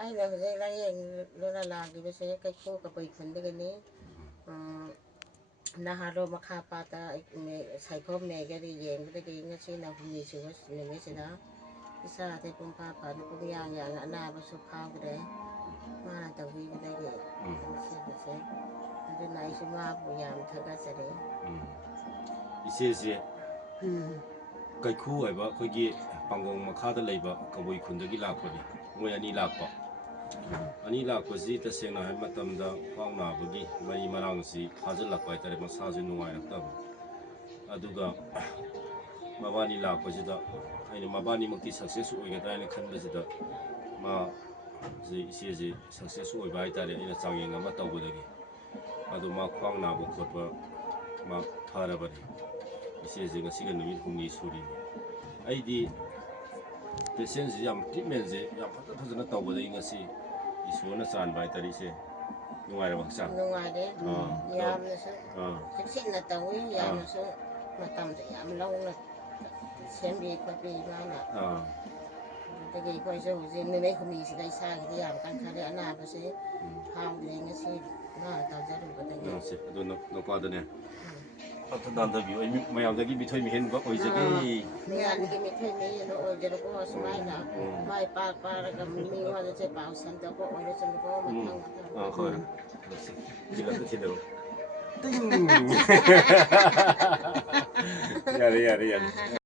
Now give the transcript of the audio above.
ꯑꯩꯅ ꯍꯧꯖꯤꯛ ꯂꯥꯏꯌꯦꯡꯗꯨꯅ ꯂꯥꯛꯂꯤꯕꯁꯦ ꯀꯩꯈꯨ ꯀꯕꯨꯏ ꯈꯨꯟꯗꯒꯤꯅꯤ ꯅꯍꯥꯔꯣꯜ ꯃꯈꯥ ꯄꯥꯠꯇ ꯁꯥꯏꯈꯣꯝ ꯃꯦꯘꯔꯤ ꯌꯦꯡꯕꯗꯒꯤ ꯉꯁꯤꯅ ꯍꯨꯝꯅꯤ ꯁꯨꯕ ꯅꯨꯃꯤꯠꯁꯤꯗ ꯏꯁꯥꯁꯦ ꯄꯨꯡꯐꯥ ꯐꯥꯅ ꯄꯨꯡꯌꯥꯡ ꯌꯥꯡꯅ ꯑꯅꯥꯕꯁꯨ ꯐꯥꯎꯗ꯭ꯔꯦ ꯃꯥꯅ ꯇꯧꯕꯤꯕꯗꯒꯤ ꯉꯁꯤꯕꯁꯦ ꯑꯗꯨꯅ ꯑꯩꯁꯨ ꯃꯥꯕꯨ ꯌꯥꯝ ꯊꯥꯒꯠꯆꯔꯤ ꯏꯆꯦꯁꯦ ꯀꯩꯈꯨ ꯍꯥꯏꯕ ꯑꯩꯈꯣꯏꯒꯤ ꯄꯥꯡꯒꯣꯡ ꯃꯈꯥꯗ ꯂꯩꯕ ꯀꯕꯨꯏ ꯈꯨꯟꯗꯒꯤ ꯂꯥꯛꯄꯅꯤ ꯃꯣꯏ ꯑꯅꯤ ꯂꯥꯛꯄ ꯑꯅꯤ ꯂꯥꯛꯄꯁꯤ ꯇꯁꯦꯡꯅ ꯍꯥꯏꯕ ꯃꯇꯝꯗ ꯈ꯭ꯋꯥꯡ ꯅꯥꯕꯒꯤ ꯃꯔꯤ ꯃꯔꯥꯡꯁꯤ ꯐꯥꯖꯤꯜꯂꯛꯄ ꯍꯥꯏꯇꯥꯔꯦ ꯃꯁꯥꯁꯦ ꯅꯨꯡꯉꯥꯏꯔꯛꯇꯕ ꯑꯗꯨꯒ ꯃꯕꯥꯅꯤ ꯂꯥꯛꯄꯁꯤꯗ ꯑꯩꯅ ꯃꯕꯥꯅꯤꯃꯛꯇꯤ ꯁꯛꯁꯦꯁ ꯑꯣꯏꯒꯗ꯭ꯔꯥ ꯍꯥꯏꯅ ꯈꯟꯕꯁꯤꯗ ꯏꯆꯦꯁꯤ ꯁꯛꯁꯦꯁ ꯑꯣꯏꯕ ꯍꯥꯏꯇꯥꯔꯦ ꯑꯩꯅ ꯆꯥꯡꯌꯦꯡ ꯑꯃ ꯇꯧꯕꯗꯒꯤ ꯑꯗꯨ ꯃꯥ ꯈ꯭ꯋꯥꯡ ꯅꯥꯕ ꯈꯣꯠꯄ ꯃꯥ ꯐꯔꯕꯅꯤ ꯏꯆꯦꯁꯤ ꯉꯁꯤꯒ ꯅꯨꯃꯤꯠ ꯍꯨꯝꯅꯤ ꯁꯨꯔꯤꯅꯤ ꯑꯩꯗꯤ ꯄꯦꯁꯦꯟꯁꯤ ꯌꯥꯝ ꯇ꯭ꯔꯤꯠꯃꯦꯟꯁꯦ ꯌꯥꯝ ꯐꯖꯅ ꯇꯧꯕꯗꯒꯤ ꯉꯁꯤ ꯏꯁꯣꯔꯅ ꯆꯥꯟꯕ ꯍꯥꯏꯇꯥꯔꯦ ꯏꯆꯦ ꯅꯨꯡꯉꯥꯏꯔꯕ ꯍꯛꯆꯥꯡ ꯅꯨꯡꯉꯥꯏꯔꯦ ꯌꯥꯝꯅꯁꯨ ꯆꯦꯛꯁꯤꯟꯅ ꯇꯧꯋꯤ ꯌꯥꯝꯅꯁꯨ ꯃꯇꯝꯁꯦ ꯌꯥꯝ ꯂꯧꯅ ꯁꯦꯝꯕꯤ ꯈꯣꯠꯄꯤ ꯃꯥꯅ ꯑꯗꯨꯗꯒꯤ ꯑꯩꯈꯣꯏꯁꯨ ꯍꯧꯖꯤꯛ ꯅꯨꯃꯤꯠ ꯍꯨꯝꯅꯤꯁꯤꯗ ꯏꯁꯥꯒꯤꯗꯤ ꯌꯥꯝ ꯀꯟꯈꯔꯦ ꯑꯅꯥꯕꯁꯦ ꯐꯥꯎꯗ꯭ꯔꯤ ꯉꯁꯤ ꯃꯥꯅ ꯇꯧꯖꯔꯨꯕꯗꯒꯤ ꯑꯗꯨ ꯅꯨꯄꯥꯗꯅꯦ ꯅꯥꯟꯊꯕꯤꯌꯨ ꯑꯩ ꯃꯌꯥꯝꯗꯒꯤ ꯃꯤꯊꯣꯏ ꯃꯤꯍꯦꯟꯕ ꯑꯣꯏꯖꯒꯦ ꯃꯌꯥꯝꯗꯒꯤ ꯃꯤꯊꯣꯏ ꯃꯤꯍꯦꯟꯕ ꯑꯣꯏꯖꯔꯀꯣ ꯁꯨꯃꯥꯏꯅ ꯃꯥꯏ ꯄꯥꯛꯄꯔꯒ ꯃꯤꯉꯣꯟꯗꯁꯦ ꯄꯥꯎ ꯁꯟꯗꯣꯛꯄ ꯑꯣꯏꯔꯁꯅꯨꯀꯣ ꯃꯊꯪ ꯍꯣꯏ ꯊꯤꯜꯂꯛꯇ ꯊꯤꯜꯂꯛꯎ ꯌꯥꯔꯦ